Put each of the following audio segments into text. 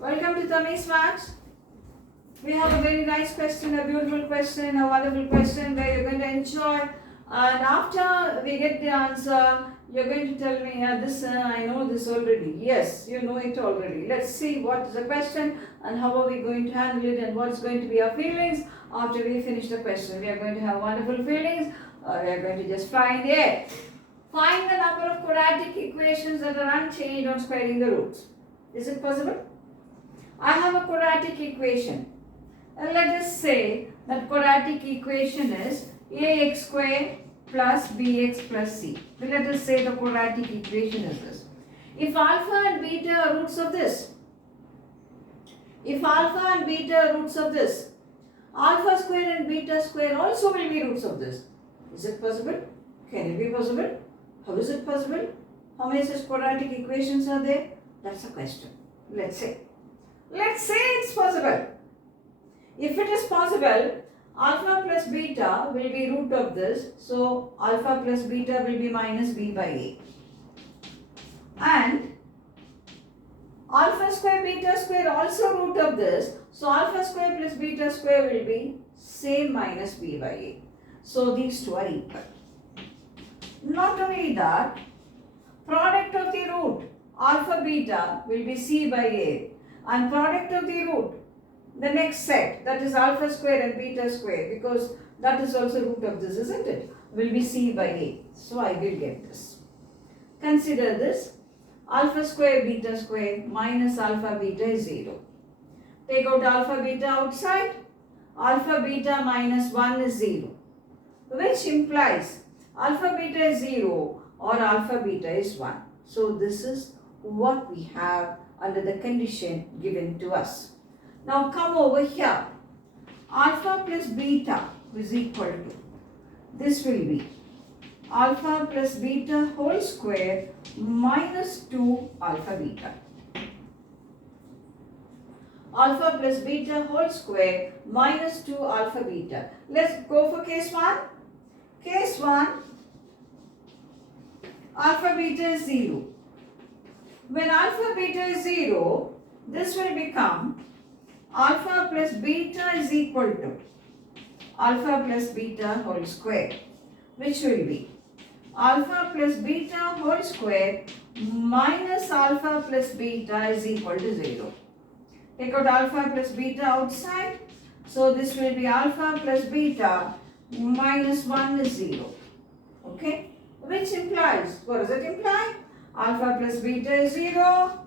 Welcome to Tammy's Maths. We have a very nice question, a beautiful question, a wonderful question where you're going to enjoy. And after we get the answer, you're going to tell me, I know this already. Yes, you know it already. Let's see what is the question and how are we going to handle it and what's going to be our feelings after we finish the question. We are going to have wonderful feelings. We are going to just fly in the air. Find the number of quadratic equations that are unchanged on squaring the roots. Is it possible? I have a quadratic equation. And let us say that quadratic equation is ax square plus bx plus c. Well, let us say the quadratic equation is this. If alpha and beta are roots of this, alpha square and beta square also will be roots of this. Is it possible? Can it be possible? How is it possible? How many such quadratic equations are there? That's a question. Let's say it's possible. If it is possible, alpha plus beta will be root of this. So, alpha plus beta will be minus b by a. And alpha square beta square also root of this. So, alpha square plus beta square will be same minus b by a. So, these two are equal. Not only that, product of the root alpha beta will be c by a, and product of the root, the next set, that is alpha square and beta square, because that is also root of this, isn't it, will be c by a. So I will get this. Consider this, alpha square beta square minus alpha beta is 0. Take out alpha beta outside, alpha beta minus 1 is 0, which implies alpha beta is 0 or alpha beta is 1. So this is what we have under the condition given to us. Now come over here. Alpha plus beta is equal to, this will be alpha plus beta whole square minus 2 alpha beta. Alpha plus beta whole square minus 2 alpha beta. Let's go for case 1. Case 1, alpha beta is 0. When alpha beta is 0, this will become alpha plus beta is equal to alpha plus beta whole square, which will be alpha plus beta whole square minus alpha plus beta is equal to 0. Take out alpha plus beta outside. So this will be alpha plus beta minus 1 is 0. Okay? Which implies, what does it imply? Alpha plus beta is 0,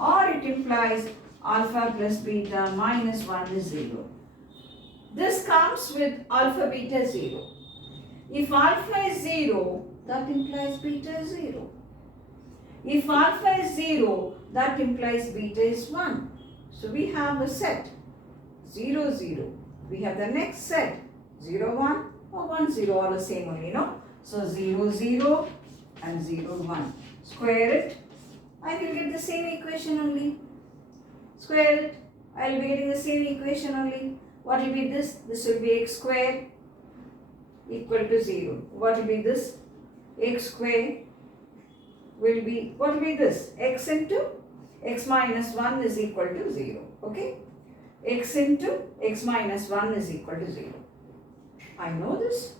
or it implies alpha plus beta minus 1 is 0. This comes with alpha beta 0. If alpha is 0, that implies beta is 0. If alpha is 0, that implies beta is 1. So we have a set 0, 0. We have the next set 0, 1 or 1, 0 are the same only, no? So 0, 0 and 0, 1. Square it. I will get the same equation only. Square it. I will be getting the same equation only. What will be this? This will be x square equal to 0. What will be this? X square will be, what will be this? X into x minus 1 is equal to 0. Okay? X into x minus 1 is equal to 0. I know this.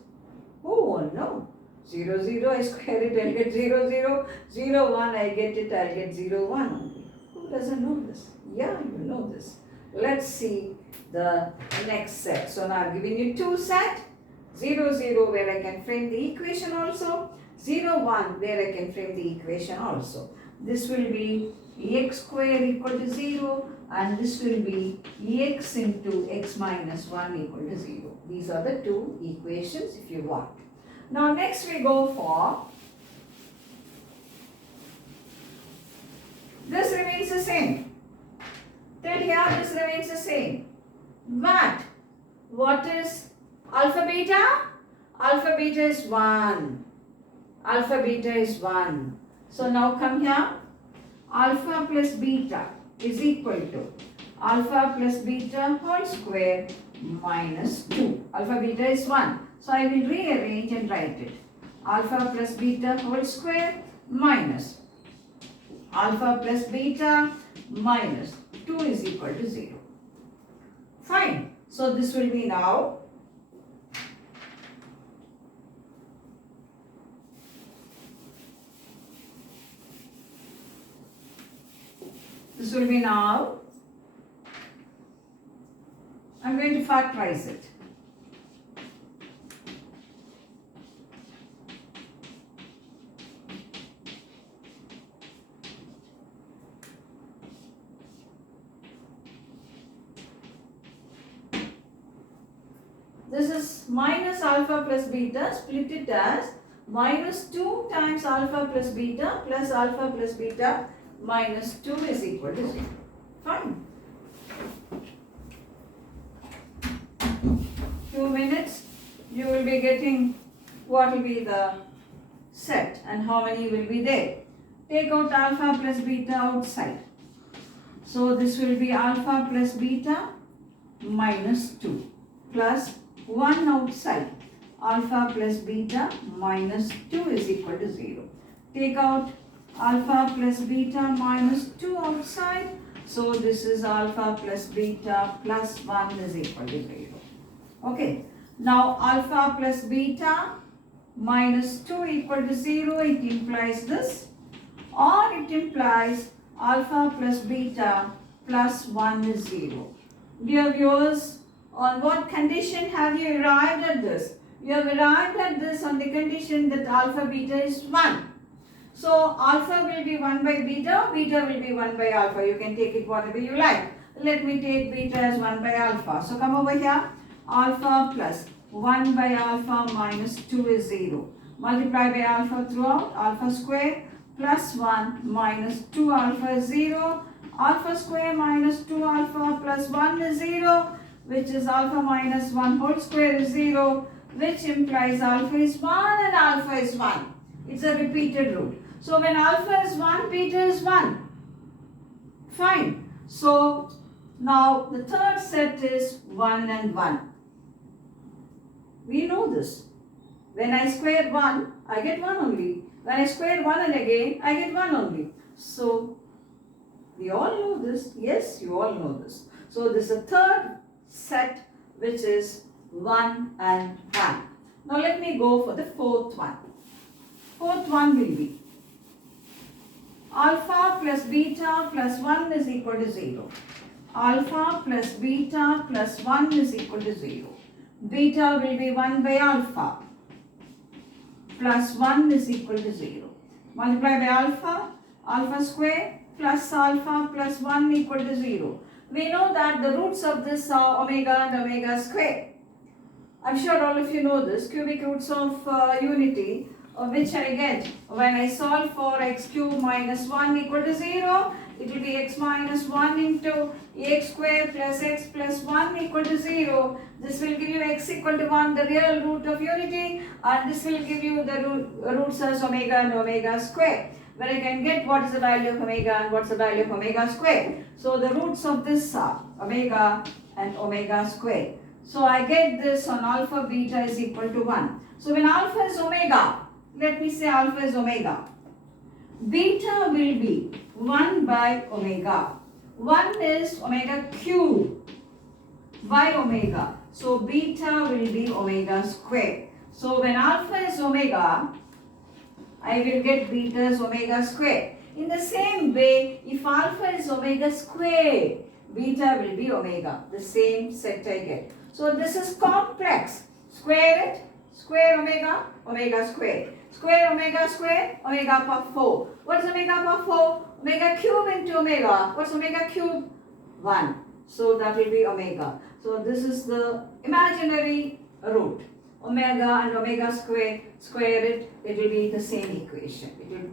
Oh no. 0, 0, I square it, I'll get 0, 0. 0, 1, I get it, I'll get 0, 1 only. Who doesn't know this? Yeah, you know this. Let's see the next set. So now I've given you two set. 0, 0 where I can frame the equation also. 0, 1 where I can frame the equation also. This will be x square equal to 0 and this will be x into x minus 1 equal to 0. These are the two equations if you want. Now next we go for, this remains the same. Till here this remains the same. But what is alpha beta? Alpha beta is 1. Alpha beta is 1. So now come here. Alpha plus beta is equal to alpha plus beta whole square minus 2. Alpha beta is 1. So I will rearrange and write it. Alpha plus beta whole square minus alpha plus beta minus 2 is equal to 0. Fine. So this will be now I'm going to factorize it. This is minus alpha plus beta, split it as minus 2 times alpha plus beta plus alpha plus beta minus 2 is equal to 0. Fine. Few minutes, you will be getting what will be the set and how many will be there. Take out alpha plus beta outside. So this will be alpha plus beta minus 2 plus 1 outside. Alpha plus beta minus 2 is equal to 0. Take out alpha plus beta minus 2 outside. So this is alpha plus beta plus 1 is equal to 0. Okay. Now alpha plus beta minus 2 equal to 0. It implies this. Or it implies alpha plus beta plus 1 is 0. Dear viewers, on what condition have you arrived at this? You have arrived at this on the condition that alpha beta is 1. So alpha will be 1 by beta, beta will be 1 by alpha. You can take it whatever you like. Let me take beta as 1 by alpha. So come over here. Alpha plus 1 by alpha minus 2 is 0. Multiply by alpha throughout. Alpha square plus 1 minus 2 alpha is 0. Alpha square minus 2 alpha plus 1 is 0. Which is alpha minus 1 whole square is 0. Which implies alpha is 1 and alpha is 1. It's a repeated root. So when alpha is 1, beta is 1. Fine. So now the third set is 1 and 1. We know this. When I square 1, I get 1 only. When I square 1 and again, I get 1 only. So we all know this. Yes, you all know this. So this is a third set which is 1 and 1. Now let me go for the fourth one. Fourth one will be alpha plus beta plus 1 is equal to 0. Alpha plus beta plus 1 is equal to 0. Beta will be 1 by alpha plus 1 is equal to 0. Multiply by alpha, alpha square plus alpha plus 1 equal to 0. We know that the roots of this are omega and omega square. I'm sure all of you know this. Cubic roots of unity, which I get when I solve for x cube minus 1 equal to 0. It will be x minus 1 into x square plus x plus 1 equal to 0. This will give you x equal to 1, the real root of unity, and this will give you the roots as omega and omega square, where I can get what is the value of omega and what's the value of omega square. So the roots of this are omega and omega square. So I get this on alpha beta is equal to 1. So when alpha is omega, let me say alpha is omega, beta will be 1 by omega. 1 is omega cube by omega. So beta will be omega square. So when alpha is omega, I will get beta as omega square. In the same way, if alpha is omega square, beta will be omega. The same set I get. So this is complex. Square it, square omega, omega square. Square omega square, omega power 4. What is omega power 4? Omega cube into omega. What's omega cube? 1. So that will be omega. So this is the imaginary root. Omega and omega square, square it, it will be the same equation. It will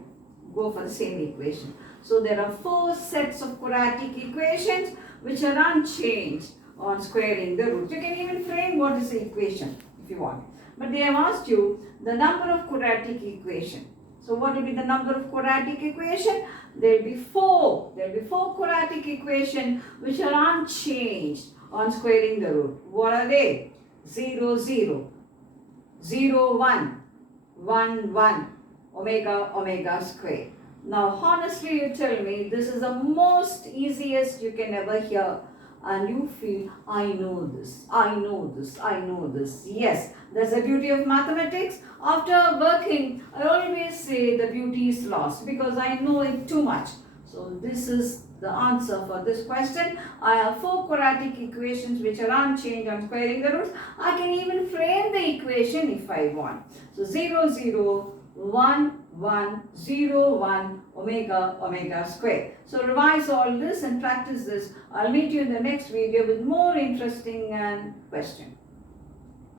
go for the same equation. So there are 4 sets of quadratic equations which are unchanged on squaring the root. You can even frame what is the equation if you want. But they have asked you the number of quadratic equation. So what will be the number of quadratic equation? There will be 4. There will be 4 quadratic equations which are unchanged on squaring the root. What are they? 0, 0, 0, 1, 1, 1, omega, omega square. Now honestly you tell me, this is the most easiest you can ever hear, and you feel, I know this, I know this, I know this. Yes, that's the beauty of mathematics. After working, I always say the beauty is lost because I know it too much. So this is the answer for this question. I have 4 quadratic equations which are unchanged. I'm squaring the roots. I can even frame the equation if I want. So 0, 0, 1, 1, 0, 1, omega, omega square. So revise all this and practice this. I'll meet you in the next video with more interesting question.